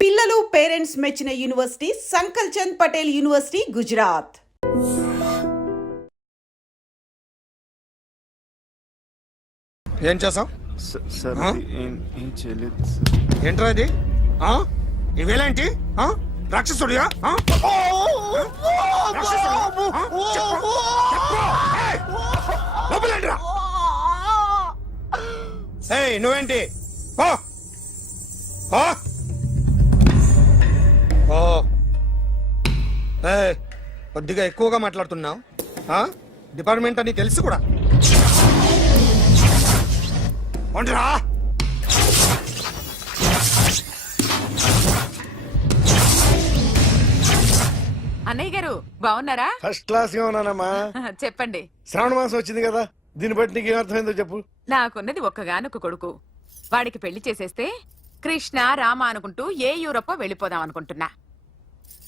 పిల్లలు పేరెంట్స్ మెచ్చిన university Sankalchand Patel university Gujarat ఏం చేసావు సార్ ఆ? ఏం చేయలేదు. ఏంట్రా ఇది ఆ? ఇవేలేంటి ఆ? రాక్షసుడియా ఆ? రాక్షసుడియా? ఆ? చెప్పు. చెప్పు. ఏయ్! లోపలేంట్రా? ఏయ్ నువ్వేంటి ఓ ఓ. ఏయ్, కొద్దిగా ఎక్కువగా మాట్లాడుతున్నావు? ఆ? డిపార్ట్మెంట్ అని తెలుసు కూడా. ఉండరా అన్నయ్య గారు బాగున్నారా? ఫస్ట్ క్లాస్గా ఉన్నానమ్మా. చెప్పండి. శ్రావణ మాసం వచ్చింది కదా దీన్ని బట్టి నీకు ఏమర్థమైందో చెప్పు. నాకున్నది ఒక్కగానొక్క కొడుకు. వాడికి పెళ్ళి చేసేస్తే కృష్ణ రామ అనుకుంటూ ఏ యూరోపో వెళ్ళిపోదాం అనుకుంటున్నా.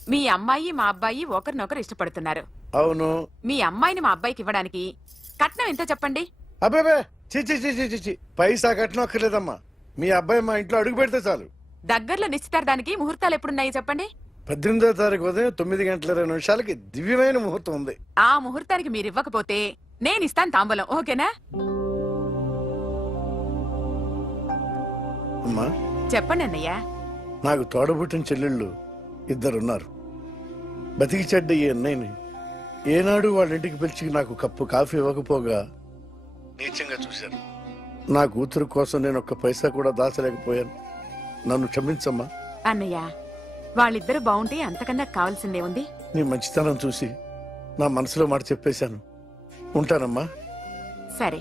మీ అమ్మాయి మా అబ్బాయి ఒకరినొకరు ఇష్టపడుతున్నారు. అవును. మీ అమ్మాయిని మా అబ్బాయికి ఇవ్వడానికి కట్నం ఎంతో చెప్పండి? అబ్బాబే చిచి చిచి చిచి పైసా కట్టడం అక్కర్లేదమ్మా. మీ అబ్బాయి మా ఇంట్లో అడుగు పెడితే చాలు. దగ్గరలో నిశ్చితార్థానికి ముహూర్తాలు ఎప్పుడున్నాయి చెప్పండి? పద్దెనిమిదో తారీఖు ఉదయం తొమ్మిది గంటల ఇరవై నిమిషాలకి దివ్యమైన ముహూర్తం ఉంది. ఆ ముహూర్తానికి మీరు ఇవ్వకపోతే నేను ఇస్తాను తాంబూలం ఓకేనా? అమ్మా. చెప్పండి అన్నయ్య. నాకు తోడబుట్టిన చెల్లెళ్ళు ఇద్దరున్నారు. బతికి చెడ్డ ఈ అన్నయ్యని ఏనాడు వాళ్ళ ఇంటికి పిలిచి నాకు కప్పు కాఫీ ఇవ్వకపోగా నీచంగా చూశాను నా కూతురు కోసం నేను ఒక్క పైసా కూడా దాచలేకపోయాను. నన్ను క్షమించమ్మా. అన్నయ్య వాళ్ళిద్దరు బాగుంటే అంతకన్నా కావాల్సిందే ఉంది. నీ మంచితనం చూసి నా మనసులో మాట చెప్పేశాను. ఉంటానమ్మా. సరే.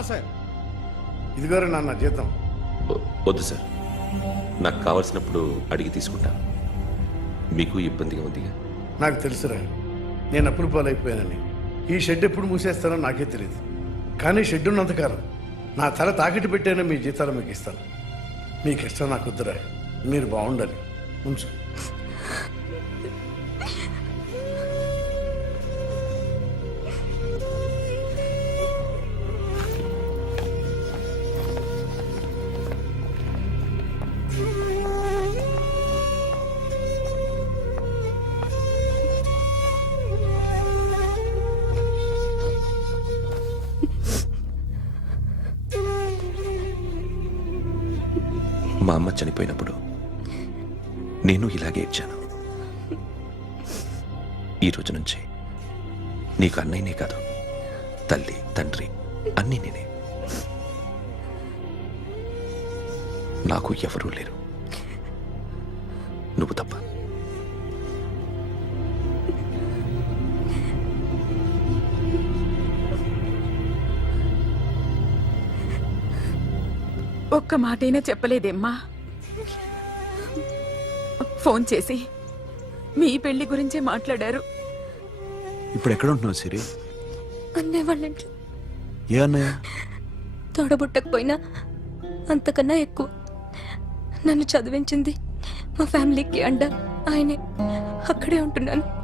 సార్. ఇదిగోరే నాన్న జీతం. వద్దు సార్. నాకు కావలసినప్పుడు అడిగి తీసుకుంటాను మీకు ఇబ్బందిగా ఉందిగా? నాకు తెలుసురా. నేను అప్పులు పాలైపోయానని. ఈ షెడ్ ఎప్పుడు మూసేస్తానో నాకే తెలియదు కానీ షెడ్ ఉన్నంతకాలం నా తల తాకిటి పెట్టానో మీ జీతాలు మీకు ఇస్తాను. మీకు ఇష్టం నాకు వద్దురా. మీరు బాగుండాలి. ఉంచు. ఒక్క మాటైనా చెప్పలేదేమ్మా. ఫోన్ చేసి మీ పెళ్ళి గురించే మాట్లాడారు. ఇప్పుడు ఎక్కడ ఉంటున్నావు సిరి? అన్నయ్య వాళ్ళ ఇంట్లో. ఏ అన్నయ్య? తోడబుట్టకపోయినా అంతకన్నా ఎక్కువ. నన్ను చదివించింది మా ఫ్యామిలీకి అండ. ఆయనే. అక్కడే ఉంటున్నాను.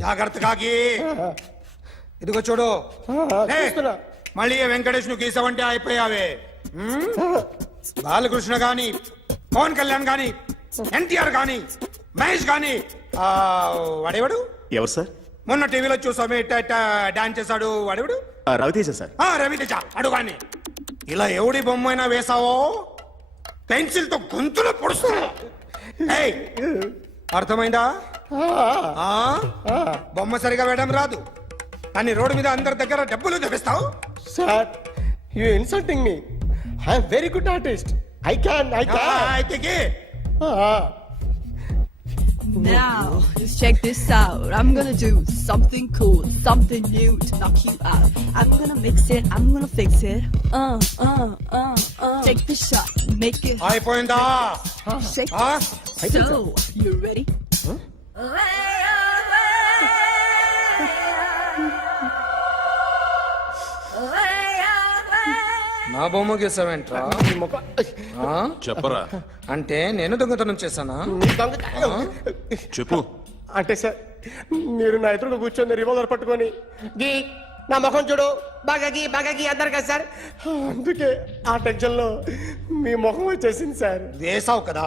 జాగ్రత్తగా గీ ఇదిగో చూడు. మళ్ళీ వెంకటేష్ను గీసావంటే అయిపోయావే? బాలకృష్ణ గాని పవన్ కళ్యాణ్ గాని ఎన్టీఆర్ గాని మహేష్ గాని వాడేవాడు? ఎవరు సార్? మొన్న టీవీలో చూసామే డాన్స్ చేశాడు. వాడేవాడు? రవితేజ సార్. ఆ, రవితేజ. అడుగాని ఇలా ఎవడి బొమ్మైనా వేసావో? పెన్సిల్తో గొంతులో పొడుస్తా ఏయ్, అర్థమైందా ఆ? బొమ్మ సరిగా వేయడం రాదు కానీ రోడ్డు మీద అందరి దగ్గర డబ్బులు తెప్పిస్తావు sir you insulting me I'm very good artist I can I can అయితే. Now, just check this out. I'm gonna do something cool, something new to knock you out. I'm gonna mix it, I'm gonna fix it. Uh, uh, uh, uh. Take the shot, make it అయిపోయిందా shake it. So, you ready? నా బొమ్మ గీసావేంట్రా? ఆ? చెప్పరా? అంటే నేను దొంగతనం చేశానా? చెప్పు. అంటే సార్ మీరు నా ఎదురుగా కూర్చొని రివాల్వర్ పట్టుకొని గీ నా ముఖం చూడు. బాగా గీ బాగా గీ అన్నారు కదా సార్. అందుకే ఆ టెన్షన్లో మీ ముఖం వచ్చేసింది సార్. వేసావు కదా?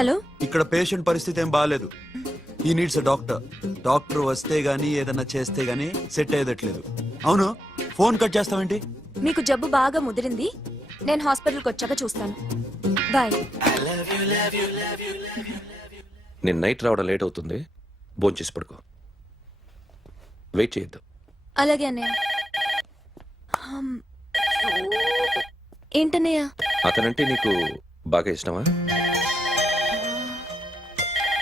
హలో? ఇక్కడ పేషెంట్ పరిస్థితి ఏం బాగాలేదు ఈ నీడ్స్ డాక్టర్ డాక్టర్ వస్తే గానీ ఏదన్నా చేస్తే గానీ సెట్ అయ్యేదట్లేదు అవును? ఫోన్ కట్ చేస్తావేంటి? మీకు జబ్బు బాగా ముదిరింది. నేను హాస్పిటల్కి వచ్చాక చూస్తాను. బాయ్. నేను నైట్ రావడం లేట్ అవుతుంది. భోంచేసి చేసి పడుకో. వెయిట్ చేయొద్దు. అలాగే అన్నయ్య. హమ్. ఏంటన్నయ్య? అతనంటే నీకు బాగా ఇష్టమా?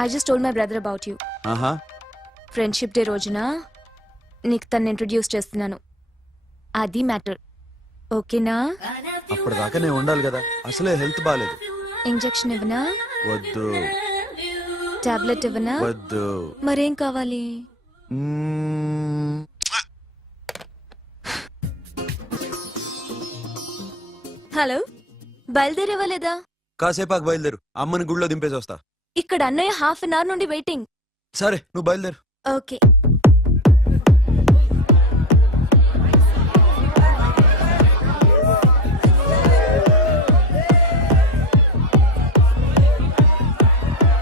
I just told my brother about you ఆహా ఫ్రెండ్షిప్ డే రోజున నీకు తను ఇంట్రడ్యూస్ చేస్తున్నాను. అది మ్యాటర్ ఓకేనా? అప్పటిదాకా నేను ఉండాలి కదా. అసలే హెల్త్ బాగాలేదు ఇంజెక్షన్ ఇవ్వనా? వద్దు. టాబ్లెట్ ఇవ్వనా? వద్దు. మరేం కావాలి. హలో బయలుదేరేవలేదా కాసేపాకు బయలుదేరు. అమ్మని గుళ్ళో దింపేసి వస్తా. ఇక్కడ అన్నయ్య హాఫ్ అన్ అవర్ నుండి వెయిటింగ్ సరే నువ్వు బయలుదేరు okay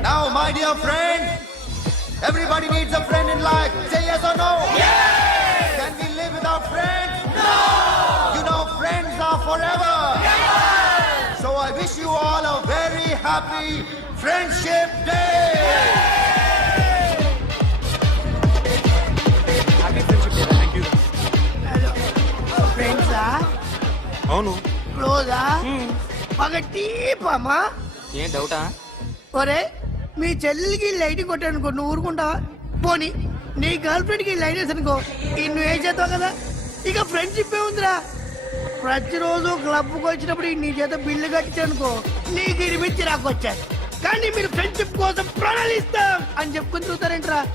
Now, my dear friend, everybody needs a friend in life. Say yes or no. Yes. Can we live without friends? No. You know, friends are forever. Yes. So I wish you all a very happy Friendship Day. ఫ్రెండ్సా అవును క్లోజా బాగా డీపమ్మా ఏం డౌటా? ఒరే మీ చెల్లెలికి light కొట్టానుకో నువ్వు ఊరుకుంటావా? పోనీ నీ గర్ల్ ఫ్రెండ్కి లైట్ వేసానుకో ఈ నువ్వు ఏం చేస్తావు కదా? ఇక ఫ్రెండ్షిప్ ఏ ఉందిరా. ప్రతిరోజు క్లబ్కి వచ్చినప్పుడు నీ చేత బిల్లు కట్టించానుకో నీకు ఇరిమిచ్చి రాకొచ్చాను కానీ మీరు ఫ్రెండ్షిప్ కోసం ప్రణాళిస్తాం. అని చెప్పుకుని చూస్తారేంట్రా?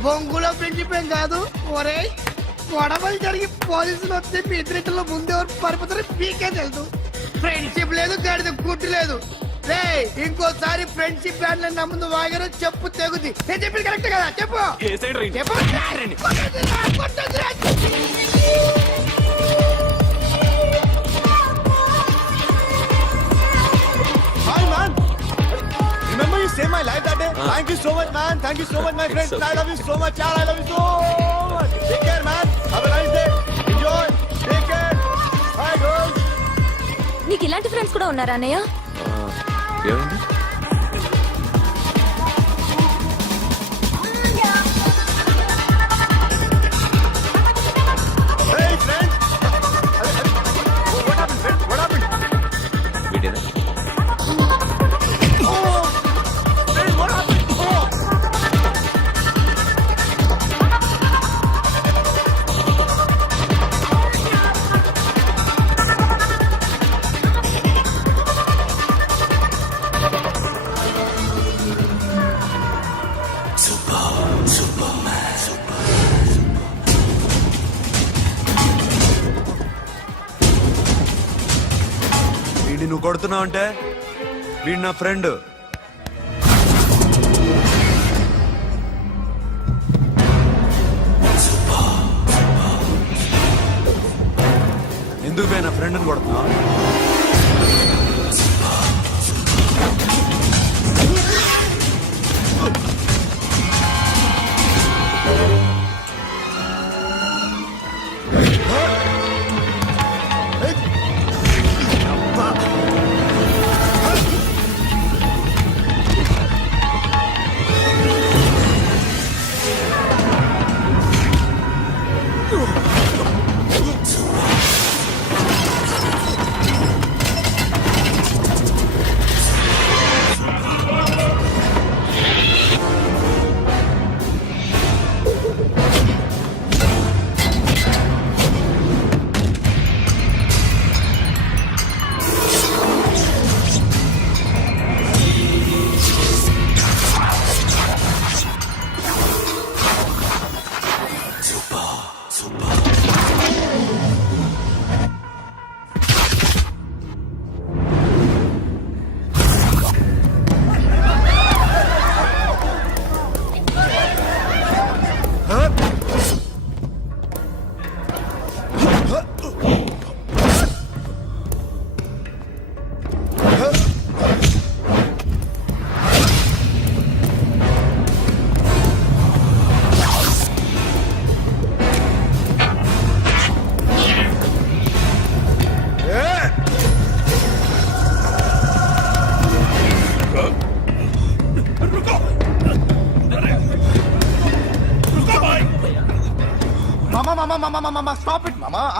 బొంగులో ఫ్రెండ్షిప్ ఏం కాదు. ఒరే గొడవలు జరిగి పోలీసులు వస్తే మీ ఇద్దరిలో ముందెవరు పరిపోతారో మీకే తెలుసు. ఫ్రెండ్షిప్ లేదు గడిద గుడ్డు లేదు. రే ఇంకోసారి ఫ్రెండ్షిప్ బ్యాండ్ నా ముందు వాగారు చెప్పు తెగుద్ది. నేను చెప్పింది కరెక్ట్ కదా? చెప్పు. చెప్పు. So much, man. Thank you so much, my friends. It's I love you so much, yaar. I love you so much. Take care, man. Have a nice day. Enjoy. Take care. Bye, girls. నీకు ఇలాంటి friends కూడా ఉన్నారా అన్నయ్య ఏమైంది నువ్వు కొడుతున్నావు అంటే వీడు నా ఫ్రెండ్.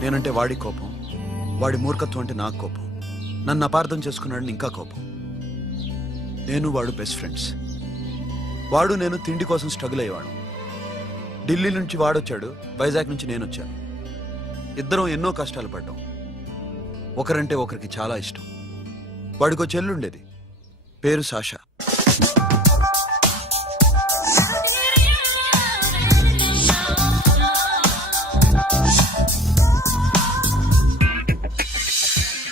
నేనంటే వాడి కోపం వాడి మూర్ఖత్వం అంటే నాకు కోపం. నన్ను అపార్థం చేసుకున్నాడని ఇంకా కోపం. నేను వాడు బెస్ట్ ఫ్రెండ్స్ వాడు నేను తిండి కోసం స్ట్రగుల్ అయ్యేవాడు ఢిల్లీ నుంచి వాడొచ్చాడు వైజాగ్ నుంచి నేను వచ్చాను ఇద్దరం ఎన్నో కష్టాలు పడ్డాం. ఒకరంటే ఒకరికి చాలా ఇష్టం. వాడికో చెల్లుండేది పేరు సాషా.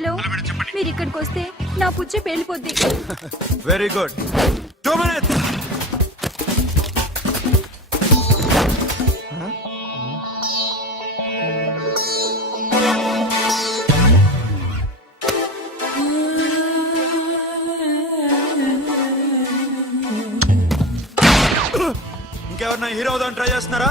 హలో మీరు ఇక్కడికి వస్తే నా పుచ్చే పేలిపోద్ది. వెరీ గుడ్ టూ మినిట్స్ ఇంకెవరన్నా హీరో అవుదాం ట్రై చేస్తున్నారా?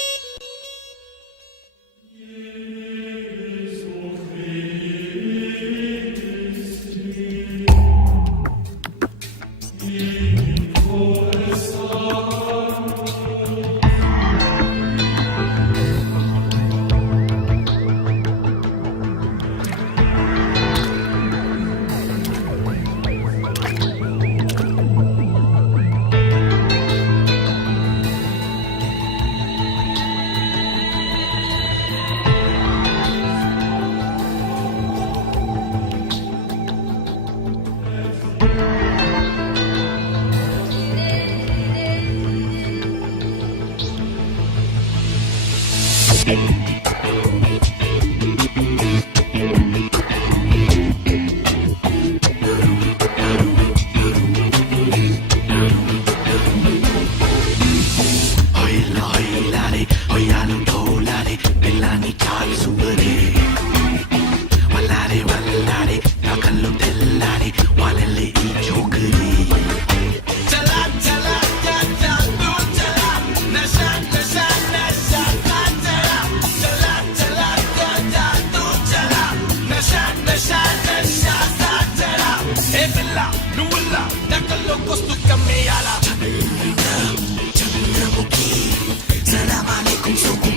నువ్వుల్ల దగ్గరలో కొస్తూ కమ్మేయాలా? చంద్రముఖి సలామాలైకుం సోకుం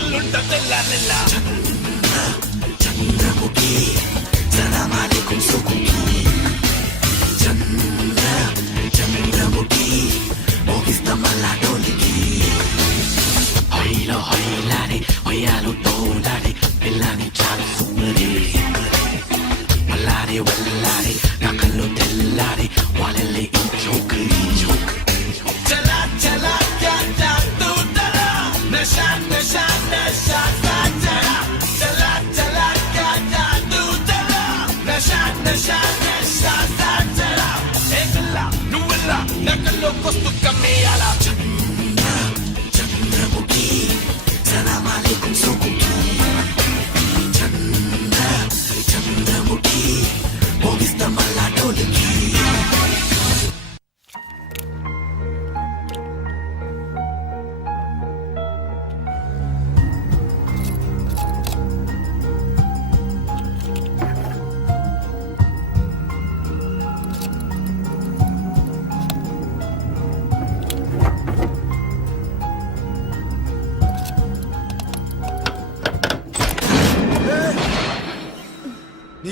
ఇల్లుంట తెల్ల నెల్ల చంద్రముఖి సనమా